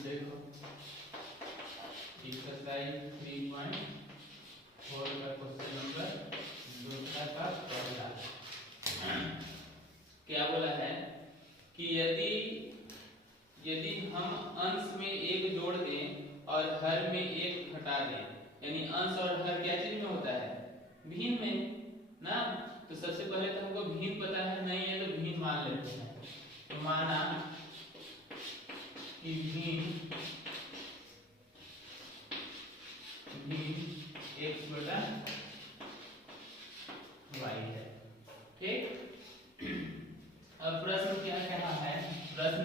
देखो एक्सरसाइज 3.4 का question number दूसरा का पहला क्या बोला है कि यदि यदि हम अंश में एक जोड़ दें और हर में एक घटा दें, यानी अंश और हर क्या चीज में होता है, भिन्न में ना। तो सबसे पहले तो हमको भिन्न पता है, नहीं है तो भिन्न मान लेते हैं। तो माना कि भिन्न x बटा y है, ठीक। अब प्रश्न क्या कहा है, प्रश्न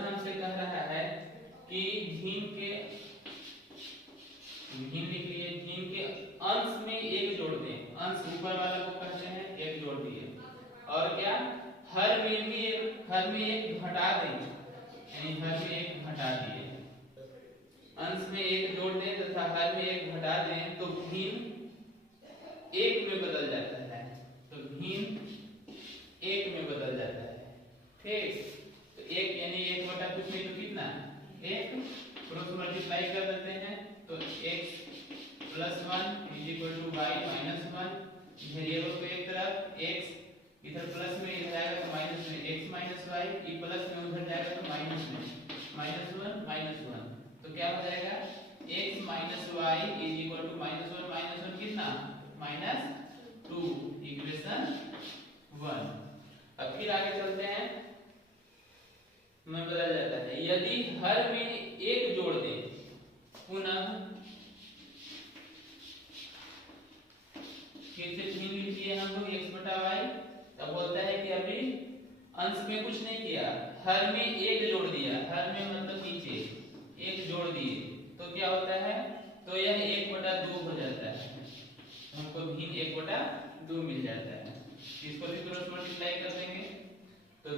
हमसे कह रहा है कि भिन्न लिखिए, भिन्न के अंश में एक जोड़ दें। अंश ऊपर वाला को कहते हैं, एक जोड़ दिए, और क्या हर में एक घटा दें, यानी हर में एक घटा दिए। अंश में एक जोड़ दें तथा हर में एक घटा दें तो भिन्न एक में बदल जाता है, तो भिन्न एक में बदल जाता है, ठीक। तो एक यानी एक बटा कुछ नहीं तो कितना, एक, क्रॉस मल्टीप्लाई कर देते हैं तो x + 1 = y - 1। वेरिएबल को एक तरफ x इधर प्लस में इधर आएगा तो माइनस में x - y, ये प्लस में उधर जाएगा तो माइनस में -1 तो क्या हो जाएगा x - y = -1 कितना, -2, इक्वेशन 1। अब फिर आगे चलते हैं, में बदल जाता है। यदि हर में एक जोड़ दें, पुनः फिर से भिन्न लिखिए हम लोग x बटा y। तब बोलता है कि अभी अंश में कुछ नहीं किया, हर में एक जोड़ दिया, हर में मतलब नीचे एक जोड़ दिए तो क्या होता है, तो यह 1/2 हो जाता है, हमको भिन्न 1/2 मिल जाता है। इसको भी क्रॉस मल्टीप्लाई कर देंगे तो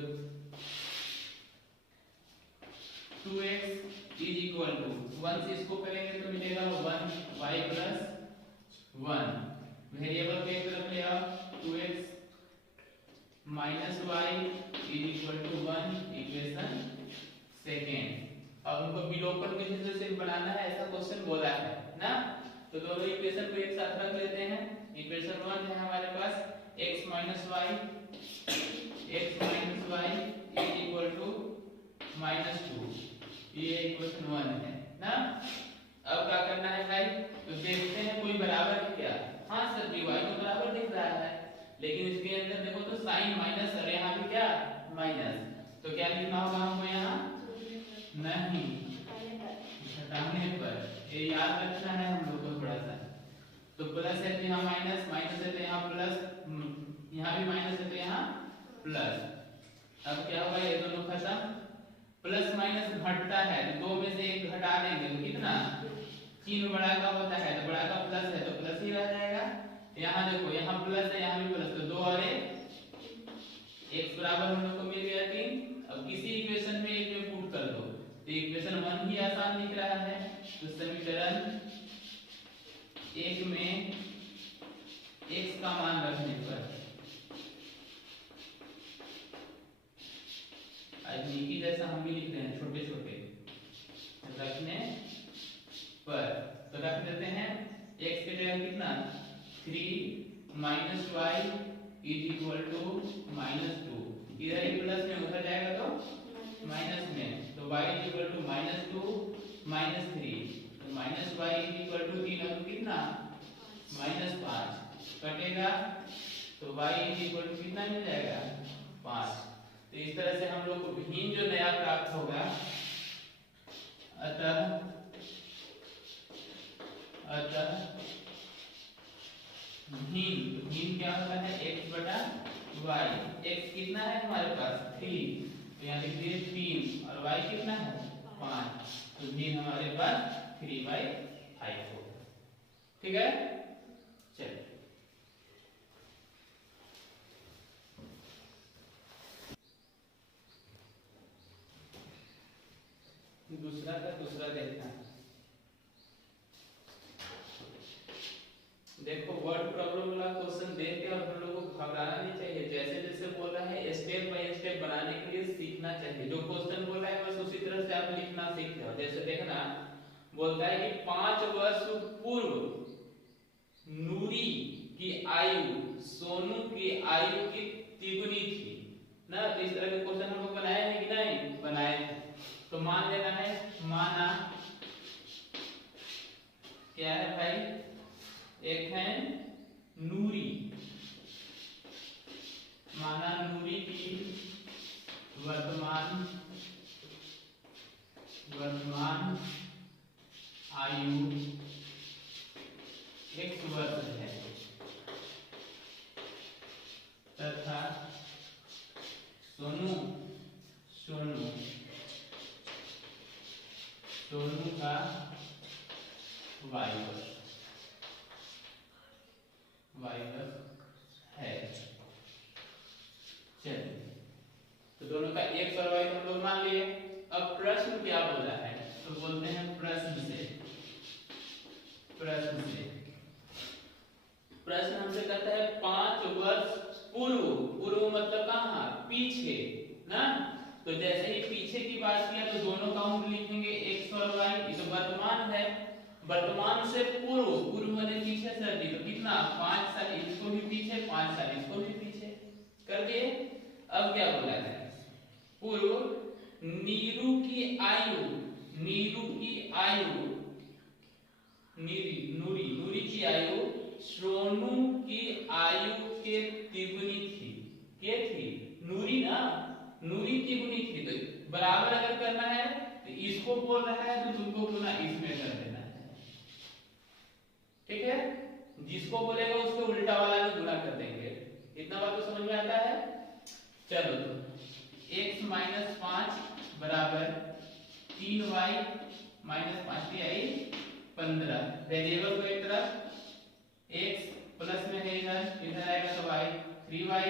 2x = 1 से इसको करेंगे तो मिलेगा 1y + 1। वेरिएबल को एक तरफ ले आओ, 2x - y = 1, इक्वेशन सेकेंड। अब हमको विलोपन विधि से बनाना है, ऐसा क्वेश्चन बोला है ना। तो दोनों इक्वेशन को एक साथ रख लेते हैं। इक्वेशन 1 है हमारे पास x - y = -2, ये इक्वेशन 1 है ना। अब क्या करना है भाई, तो देखते हैं कोई बराबर है क्या। हाँ सर dy को बराबर दिख रहा है, लेकिन इसके अंदर देखो तो साइन माइनस और यहाँ भी क्या माइनस, तो क्या लिखना होगा हमको, यहाँ नहीं घटाने पर, ये याद रखना है हम लोग को थोड़ा सा। तो प्लस है तो यहाँ माइनस, माइनस है तो यहाँ प्लस, यहाँ भी माइनस है तो यहाँ प्लस। अब क्या होगा, ये दोनों खत्म, प्लस माइनस घटता है तो दो में से एक घटा देंगे तो कितना, चिन्ह बड़ा का होता है तो बड़ा का प्लस है तो प्लस ही रह जाएगा। यहाँ देखो यहाँ प्लस है यहाँ भी प्लस, तो 2 और 1 x बराबर हम लोग को मिल गया 3। अब किसी इक्वेशन में एक में पुट कर दो तो इक्वेशन 1 ही आसान दिख रहा है। तो समीकरण 1 में x का मान रखने पर, आज निकी जैसा हम भी लिख रहे हैं छोटे छोटे, रखने पर तो रख देते हैं x के जगह कितना 3 - y = -2, इधर ही प्लस में उधर जाएगा तो माइनस में, तो y = -2 - 3 तो -y = 3 अब कितना -5 कटेगा तो y = कितना मिल जाएगा 5। तो इस तरह से हम लोग को भिन्न जो नया प्राप्त होगा, अतः भिन्न क्या होता है x बटा y। x कितना है हमारे पास 3, तो यहाँ लिख दिए 3 और y कितना है 5, तो भिन्न हमारे पास 3/5 होगा, ठीक है। चलिए दूसरा का दूसरा देखना है। देखो वर्ड प्रॉब्लम वाला क्वेश्चन देख के और हम लोग को घबराना नहीं चाहिए, जैसे जैसे बोल रहा है स्टेप बाय स्टेप बनाने के लिए सीख लिखना चाहिए। जो क्वेश्चन बोल रहा है बस उसी तरह से आप लिखना सीख जाओ। जैसे देखना बोलता है कि 5 वर्ष पूर्व नूरी की आयु सोनू की आयु की तिगुनी थी ना। तो इस तरह के क्वेश्चन हम लोग बनाए हैं कि नहीं बनाए हैं। तो मान लेना है, माना क्या है भाई, एक है नूरी, माना नूरी की वर्तमान आयु 1 वर्ष है तथा सोनू का वायु है। चलिए, तो दोनों का 1 और वायु हम लोग मान लिए। अब प्रश्न क्या बोला है, तो बोलते हैं प्रश्न हमसे कहता है 5 वर्ष पूर्व मतलब कहाँ, पीछे ना। तो जैसे ही पीछे की बात किया तो दोनों का हम लिखेंगे x और y। ये तो वर्तमान है, वर्तमान से पूर्व मैंने पीछे सर दी, तो कितना 5 साल इसको भी पीछे, 5 साल इसको भी पीछे कर दिए। अब क्या बोला है, पूर्व नीरू की आयु नूरी की आयु सोनू की आयु के तिगुनी थी। क्या थी, नूरी ना, नूरी तिगुनी थी। तो बराबर अगर करना है तो इसको बोल रहा है तो तुमको गुना इसमें कर देना है, ठीक है। जिसको बोलेगा उसको उल्टा वाला भी गुना कर देंगे। इतना बात तो समझ में आता है। चलो, तो x - 5 बराबर 3y - 5 आई 15। वेरिएबल को एक तरफ, x प्लस में है इधर आएगा तो y 3y,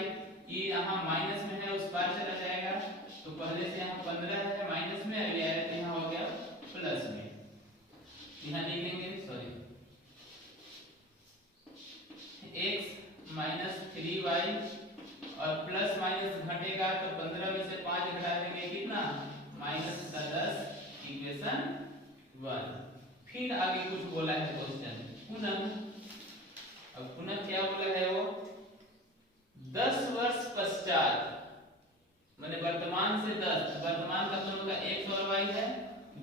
ये यहाँ माइनस में है उस पार चला जाएगा। तो पहले से यहाँ 15 है माइनस में, अभी आया तो यहाँ हो गया प्लस में। यहाँ लिखेंगे सॉरी x - 3y और प्लस माइनस घटेगा तो 15 में से 5 घटा देंगे कितना -10 इक्वेशन 1। फिर आगे कुछ बोला है क्वेश्चन पुनः। अब पुनः क्या बोला है वो, 10 वर्ष पश्चात, मैंने वर्तमान से 10, वर्तमान का दोनों का x और y है,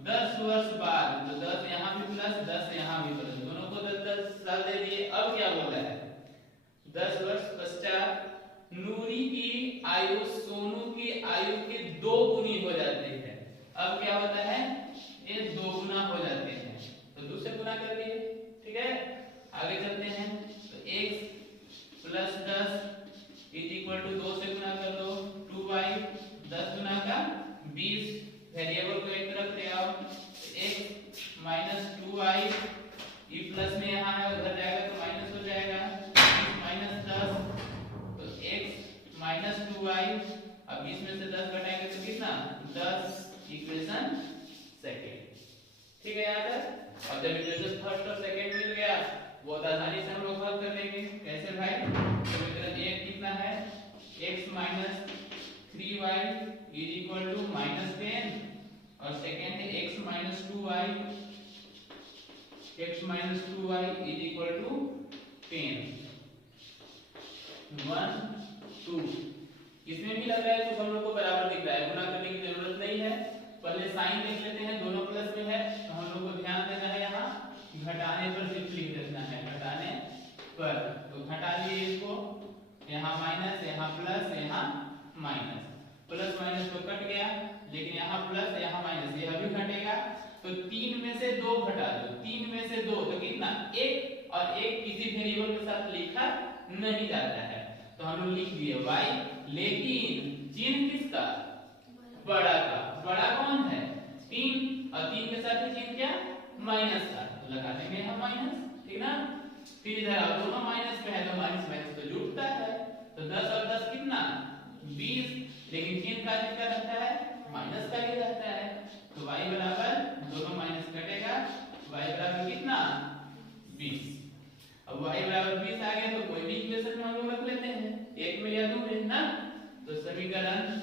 10 वर्ष बाद, तो 10 यहाँ भी प्लस 10 यहाँ भी प्लस, दोनों को 10 साल दे दिए। अब क्या बोला है, 10 वर्ष पश्चात नूरी की आयु सोनू की आयु के 2 गुनी हो जाते हैं। अब क्या होता है, ये 2 गुना हो जाते हैं, तो 2 से गुना कर दिए, ठीक है। आगे चलते हैं, तो x + 10 = 2 से गुना कर दो, 2y 10 गुना का 20। वेरिएबल को एक तरफ ले आओ, x - 2y, ये प्लस में यहाँ है उधर जाएगा तो माइनस हो जाएगा, -10, तो x - 2y, अब इसमें से 10 घटाएंगे तो कितना 10 इक्वेशन सेकंड, ठीक है। यहाँ तक अब जब इक्वेशन फर्स्ट और सेकंड मिल गया बहुत आसानी से हम लोग हल कर लेंगे। कैसे भाई, तो इक्वेशन एक कितना है, x - 3y = -10 और सेकंड है x - 2y = 10। 1 2 इसमें भी लग रहा है कुछ हम लोग को बराबर दिख रहा है, गुना करने की जरूरत नहीं है। पहले साइन देख लेते हैं, दोनों प्लस में है तो हम लोग को ध्यान देना है, यहाँ घटाने पर सिर्फ लिख देना है, घटाने पर। तो घटा लिए इसको, यहाँ माइनस, यहाँ प्लस, यहाँ माइनस, प्लस माइनस तो कट गया, लेकिन यहाँ प्लस यहाँ माइनस, यह भी घटेगा। तो 3 में से 2 घटा दो, 3 में से 2 तो कितना 1, और 1 किसी वेरिएबल के साथ लिखा नहीं जाता है, तो हम लोग लिख दिए y, लेकिन चिन्ह किसका, बड़ा का। बड़ा कौन है 3, और 3 के साथ ही चिन्ह क्या माइनस का, तो लगा देंगे हम माइनस, ठीक ना। फिर इधर आओ, दोनों माइनस में है तो माइनस माइनस तो जुड़ता है, तो 10 और 10 कितना 20, लेकिन चिन्ह का कितना रहता है माइनस का ही रहता है। तो y बराबर, दोनों माइनस कटेगा, y बराबर कितना 20। अब y बराबर 20 आ गया तो कोई भी इक्वेशन में हम लोग रख लेते हैं, एक में या दो में ना। तो समीकरण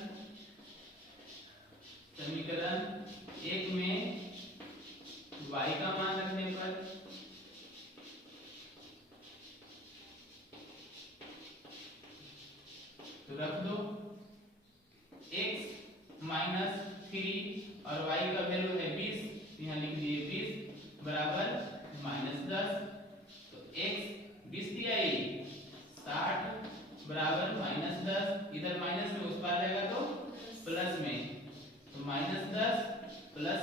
तो रख दो x माइनस 3 और y का वैल्यू है 20, यहाँ लिख दिए 20 बराबर -10। तो x 20 दिया ये 60 बराबर -10, इधर माइनस में उस पार जाएगा तो प्लस में, तो -10 प्लस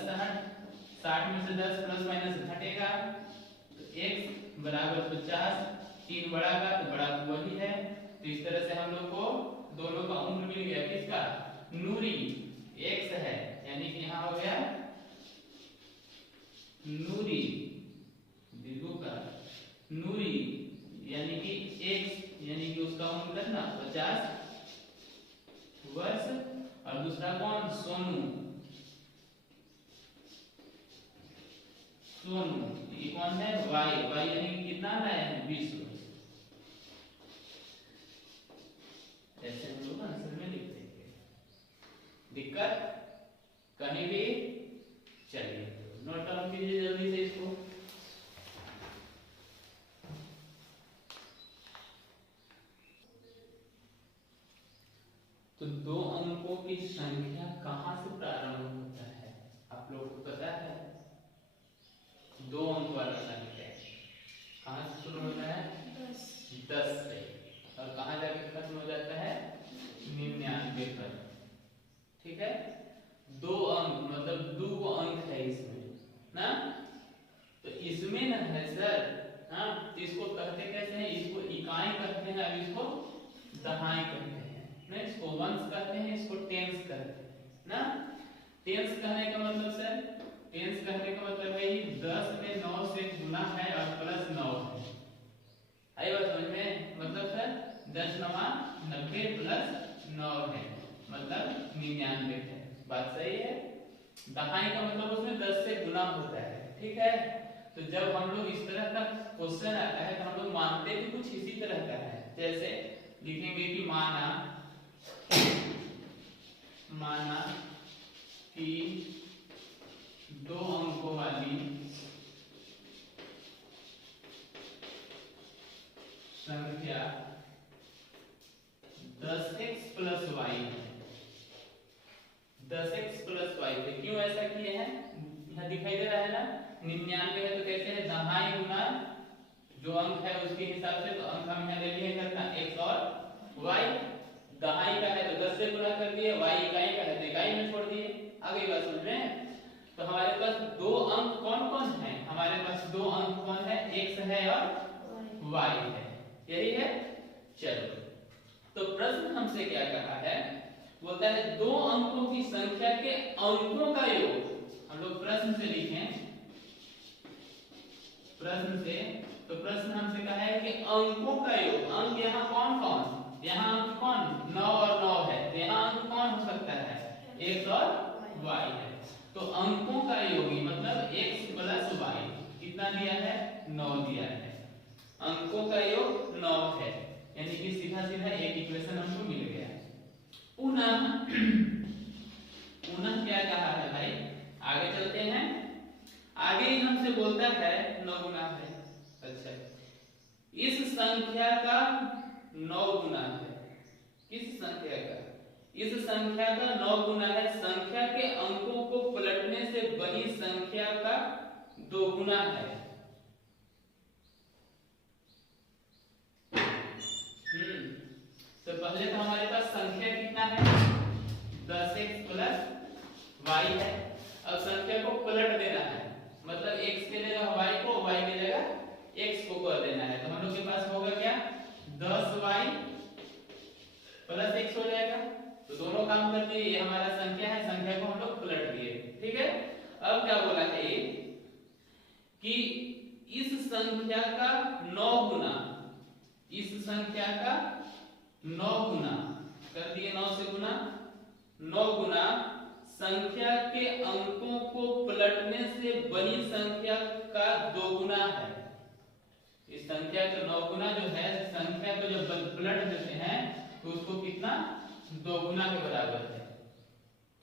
60 में से 10 प्लस माइनस घटेगा, तो x बराबर 50, 3 बड़ा का तो बड़ा वही है। तो इस तरह से हम लोग को दोनों का उम्र मिल गया, किसका, नूरी x है, यानी कि यहाँ हो गया नूरी दीर्घ का नूरी यानी कि x यानी कि उसका उम्र कितना 50 वर्ष, और दूसरा कौन, सोनू, सोनू ये कौन है, y यानी कि कितना लाया है 20 वर्ष। ऐसे हम लोग आंसर में लिख देंगे, दिक्कत कहीं भी, चलिए नोट डाउन कीजिए जल्दी से इसको। तो दो अंकों की संख्या कहां से प्रारंभ होता है, आप लोगों को पता है, दो अंक वाला संख्या कहां से शुरू होता है, 10 से, और कहां जाके खत्म हो जाता है 99 पर। ठीक है, दो अंक मतलब दो अंक है इसमें ना, तो इसमें ना है सर, हाँ, तो इसको कहते कैसे हैं, इसको इकाई कहते हैं, अब इसको दहाई कहते हैं ना, इसको वंश कहते हैं, इसको टेंस कहते हैं ना। टेंस कहने का मतलब सर, टेंस कहने का मतलब है ये 10 में 9 से गुना है और प्लस 9 है, आई बात समझ में, मतलब सर 10 9 90 प्लस 9 है, मतलब 99 है, बात सही है। दहाई का मतलब उसमें 10 से गुना होता है, ठीक है। तो जब हम लोग इस तरह का क्वेश्चन आता है तो हम लोग मानते भी कुछ इसी तरह का है, जैसे लिखेंगे कि माना कि दो अंकों वाली संख्या 10x प्लस y है, 10x प्लस y है। क्यों ऐसा किए हैं, यहाँ दिखाई दे रहा है ना, 99 है तो कैसे है, दहाई गुना जो अंक है उसके हिसाब से, तो अंक हम यहाँ ले लिए करना x और y, दहाई का है तो 10 से गुना कर दिए, y इकाई का है तो इकाई में छोड़ दिए, आगे बात समझ रहे हैं। तो हमारे पास दो अंक कौन कौन है, हमारे पास दो अंक कौन है, x है और y है, यही है। चलो, तो प्रश्न हमसे क्या कहा है, बोलता है दो अंकों की संख्या के अंकों का योग, हम लोग प्रश्न से लिखें, प्रश्न से, तो प्रश्न हमसे कहा है कि अंकों का योग, अंक यहाँ कौन कौन, यहाँ अंक कौन 9 और 9 है, तो यहाँ अंक कौन हो सकता है, x और y है। तो अंकों का योगी मतलब x प्लस y कितना दिया है, 9 दिया है, अंकों का योग 9 है, यानी कि सीधा सीधा एक इक्वेशन हमको मिल गया। पुनः क्या कहा है भाई, आगे चलते हैं, आगे ही हमसे बोलता है 9 गुना है, अच्छा इस संख्या का 9 गुना है, किस संख्या का, इस संख्या का 9 गुना है, संख्या के अंकों को पलटने से बनी संख्या का 2 गुना है। तो पहले तो हमारे पास संख्या कितना है, 10x प्लस y है, अब संख्या को पलट देना है, मतलब x के जगह y को, y के जगह x को कर देना है, तो हम लोग के पास होगा क्या, 10y प्लस x हो जाएगा। तो दोनों काम कर दिए, ये हमारा संख्या है, संख्या को हम लोग पलट दिए, ठीक है। अब क्या बोला है ये कि इस संख्या का 9 गुना, इस संख्या का 9 गुना कर दिए, 9 से गुना, 9 गुना संख्या के अंकों को पलटने से बनी संख्या का 2 गुना है। इस संख्या का 9 गुना जो है, संख्या को जब पलट देते हैं तो उसको कितना, 2 गुना के बराबर है,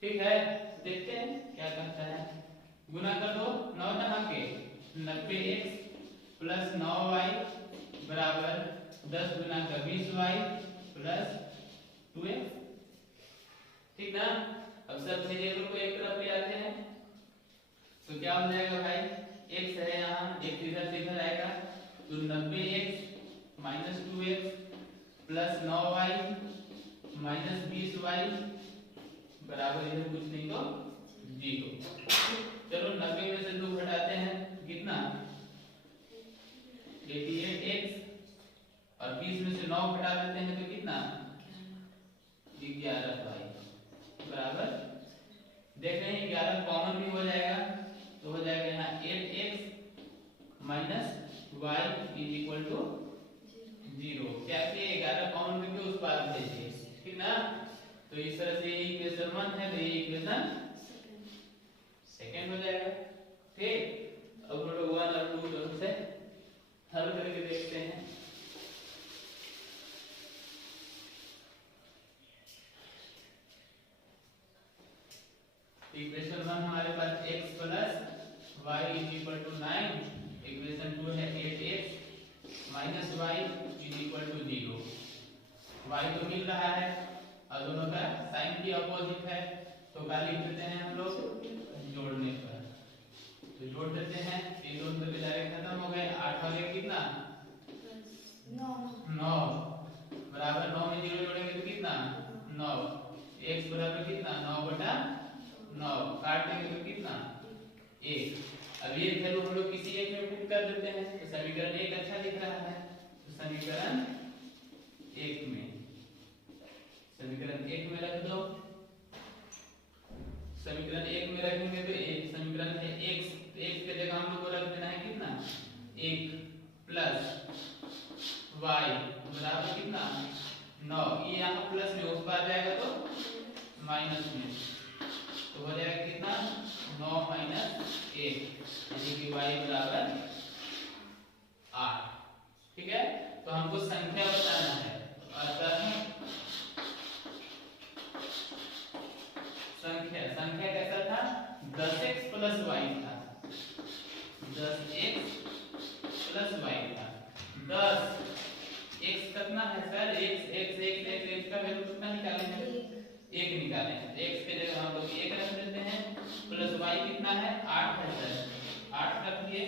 ठीक है। देखते हैं क्या करता है, गुना कर दो, 9 दहा के 90x प्लस 9y बराबर 10 गुना का 20y प्लस 2x, ठीक ना। अब सब वेरिएबल को एक तरफ ले आते हैं तो क्या हो जाएगा भाई, x है यहाँ, x इधर से इधर आएगा तो 90x minus 2x plus 9y minus 20y बराबर इधर कुछ नहीं तो 0। चलो 90 में से 2 घटाते हैं, कितना 88x और 20 में से 9 घटा देते हैं तो कितना 11y बराबर, देख रहे हैं 11 कॉमन भी हो जाएगा तो हो जाएगा यहाँ 8x minus y is equal to 0। क्या किए 11 कॉमन करके उस पार भेजिए, ठीक ना। तो इस तरह से ये इक्वेशन 1 है तो ये इक्वेशन सेकंड हो जाएगा, ठीक। अब हम लोग 1 और 2 दोनों से हल करके देखते हैं। इक्वेशन 1 हमारे पास x plus y is equal to 9, equation 2 है 8x minus y is equal to 0। y तो मिल रहा है और दोनों का साइन भी अपोजिट है तो क्या लिख देते हैं हम लोग जोड़ने पर, तो जोड़ देते हैं, 3 2 तो डायरेक्ट खत्म हो गए, 8 हो गया कितना 9 बराबर 9 में 0 जोड़ेंगे तो कितना 9, x बराबर कितना 9/9 काट देंगे तो कितना 1। अब ये वैल्यू हम लोग किसी एक में पुट कर देते हैं तो समीकरण 1 अच्छा दिख रहा है, तो समीकरण 1 में रख दो। समीकरण 1 में रखेंगे तो एक समीकरण है x, x के जगह हम लोग को रख देना है कितना 1 प्लस y बराबर कितना 9, ये यहाँ प्लस में उस पार जाएगा तो माइनस में, तो हो जाएगा कितना 9 माइनस 1 यानी कि y बराबर 8, ठीक है। तो हमको संख्या बताना है, अतः संख्या कैसा था 10x प्लस y था, 10x प्लस y था। 10x कितना है सर, x का वैल्यू कितना निकालेंगे 1 निकालेंगे, x के जगह हम लोग 1 रख देते हैं, प्लस y कितना है 8 है सर, 8 रख दिए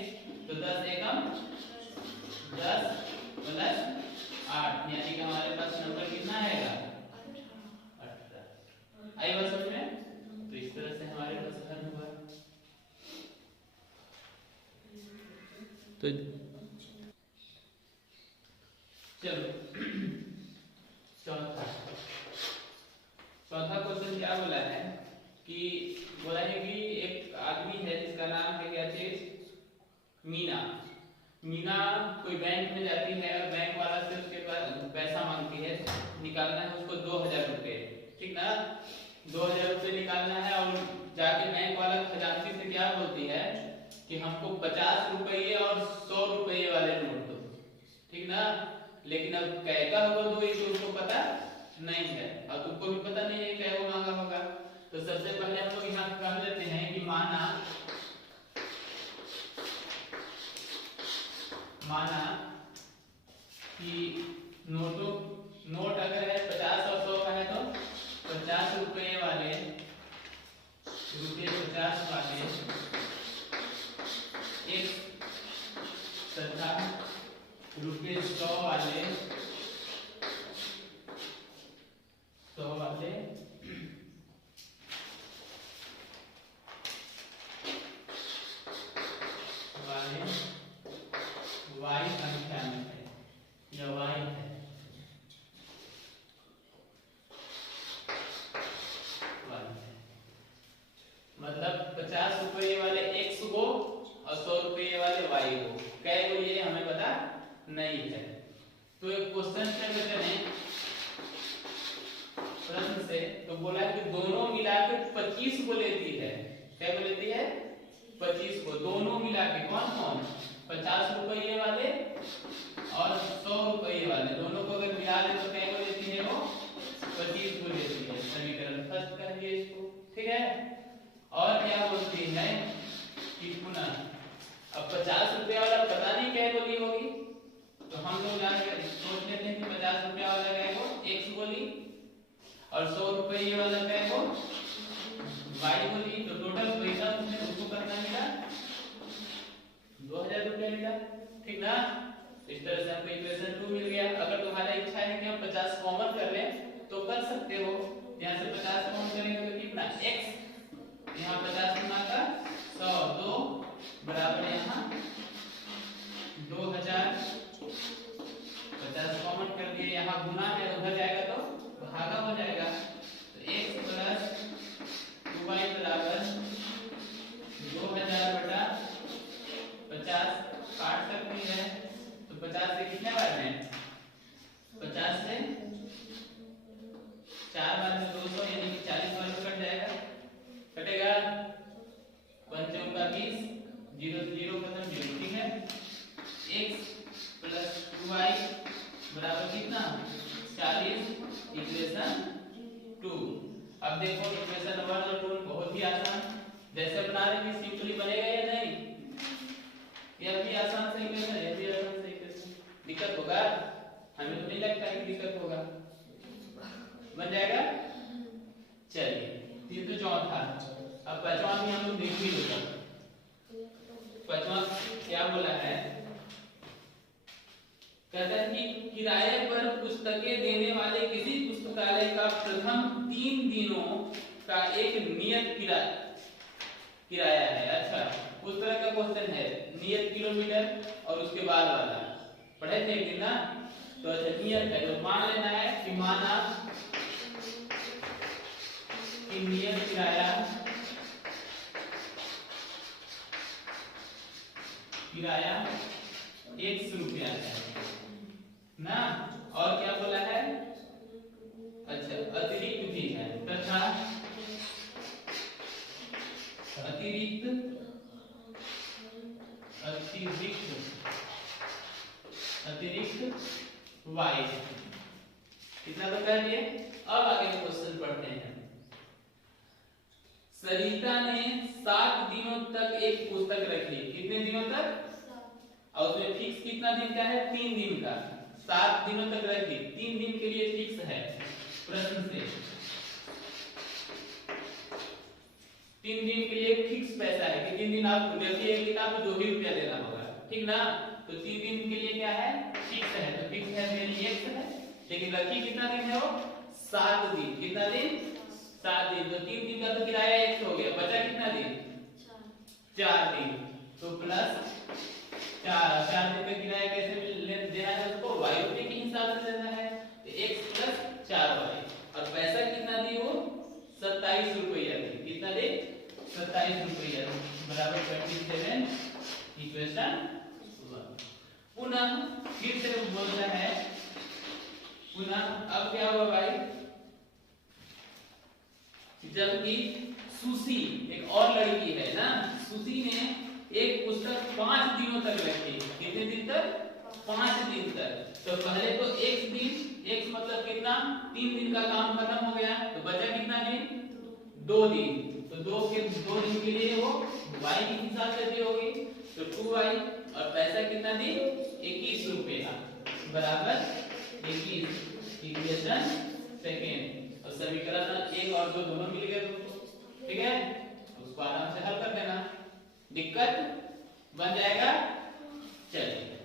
तो 10 एकम 10 प्लस 8 यानी कि हमारे पास नंबर कितना आएगा 18। आई बात समझ में, तो इस तरह से हमारे पास हल हुआ। तो चलो चौथा क्वेश्चन क्या बोला है कि बोला है कि एक आदमी है जिसका नाम है क्या चीज मीना कोई बैंक में जाती है और बैंक वाला से उसके पास पैसा मांगती है, निकालना है उसको 2000 रुपए, ठीक ना। 2000 रुपए निकालना है और जाके बैंक वाला खजांची से क्या बोलती है कि हमको 50 रुपये और 100 रुपये वाले नोट दो, ठीक ना। लेकिन अब कैसा होगा दो ये तो उसको पता नहीं है और तुमको भी पता नहीं है क्या वो मांगा होगा। तो सबसे पहले हम लोग यहाँ कह लेते हैं कि माना कि नोट अगर है 50 और 100 का है तो 50 रुपये वाले रुपये 50 वाले एक तथा रुपये 100 वाले वाई संख्या में है, यह वाई है। मतलब 50 रुपये वाले x को और 100 रुपये वाले y को, कै को ये हमें पता नहीं है। तो एक क्वेश्चन से चले प्रश्न से, तो बोला है कि दोनों मिलाकर 25 को लेती है, क्या को लेती है 25 को, दोनों मिलाकर कौन कौन 50 रुपये वाले और 100 रुपये वाले, दोनों को अगर मिला ले तो क्या को लेती है वो 25 को लेती है। समीकरण फर्स्ट कर दिए इसको, ठीक है। और क्या बोलती है कि पुनः अब 50 रुपया वाला पता नहीं क्या बोली होगी, तो हम लोग जान सोच लेते हैं कि 50 रुपया वाला क्या को x बोली और 100 रुपए ये वाला क्या है वो y को ली, तो टोटल पैसा उसने उसको कितना मिला 2000 रुपया मिला। ठीक ना, इस तरह से हमको इक्वेशन 2 मिल गया। अगर तुम्हारा इच्छा है कि हम 50 कॉमन कर लें तो कर सकते हो, यहाँ से 50 कॉमन करेंगे तो कितना x, यहाँ 50 गुना का 100 2 बराबर यहाँ 2000, 50 कॉमन कर दिए, यहाँ गुना है उधर जाएगा तो भागा हो जाएगा, तो x प्लस 2y बराबर 2000 बटा 50, काट सकती है तो 50 से कितने बार में 50 से 4 बार में 200 यानी कि 40 बार में कट जाएगा, कटेगा 5 चौका 20, 0 से 0 खत्म 0। ठीक है, x प्लस 2y बराबर कितना 40, इक्वेशन 2। अब देखो इक्वेशन 1 और 2 बहुत ही आसान, जैसे बना रहे हैं सिंपली बनेगा या नहीं, यह भी आसान से इक्वेशन है, यह भी आसान से इक्वेशन। दिक्कत होगा? हमें तो नहीं लगता है कि दिक्कत होगा, बन जाएगा। चलिए तीन तो चौथा, अब पांचवा भी हम लोग देख ही लेंगे। पांचवा क्या बोला है, कहता है कि किराए पर पुस्तकें देने वाले किसी पुस्तकालय का प्रथम 3 दिनों का एक नियत किराया है। अच्छा, उस तरह का क्वेश्चन है, नियत किलोमीटर और उसके बाद वाला पढ़े थे कि ना, तो अच्छा नियत है तो मान लेना है कि माना कि नियत किराया 100 रुपया है ना, और क्या बोला है, अच्छा अतिरिक्त भी है तथा अतिरिक्त y कितना तो कर लिए। अब आगे के क्वेश्चन पढ़ते हैं। सरिता ने 7 दिनों तक एक पुस्तक रखी, कितने दिनों तक, और उसमें फिक्स कितना दिन का है 3 दिन का, 7 दिनों तक रखी, 3 दिन के लिए फिक्स है प्रश्न से, 3 दिन के लिए फिक्स पैसा है कि 3 दिन आप रखिए किताब तो 2 ही रुपया देना होगा। ठीक ना, तो 3 दिन के लिए क्या है फिक्स है, तो फिक्स है मेरी x है, लेकिन रखी कितना दिन है वो 7 दिन, कितना दिन 7 दिन, तो 3 दिन का तो किराया x हो गया, बचा कितना दिन 4 दिन, तो प्लस 4 दिन का किराया कैसे देना है उसको y रुपए के हिसाब से देना है, तो x प्लस 4y, और पैसा कितना दी वो 27 रुपया दी, कितना दे 27 रुपया बराबर 27, इक्वेशन 1। पुनः फिर से बोलता है, पुनः अब क्या हुआ भाई, जबकि सुशी एक और लड़की है ना, सुशी ने एक पुस्तक 5 दिनों तक रखी, कितने दिन तक 5 दिन तक, तो पहले तो x दिन, x मतलब कितना 3 दिन का काम खत्म हो गया, तो बचा कितना दिन 2 दिन, तो 2 दिन के लिए वो y के हिसाब से दी होगी, तो 2y, और पैसा कितना दी 21 रुपया बराबर 21, इक्वेशन सेकेंड, और समीकरण 1 और 2 दोनों मिल गए तुमको। ठीक है, उसको आराम से हल कर देना, दिक्कत बन जाएगा। चलिए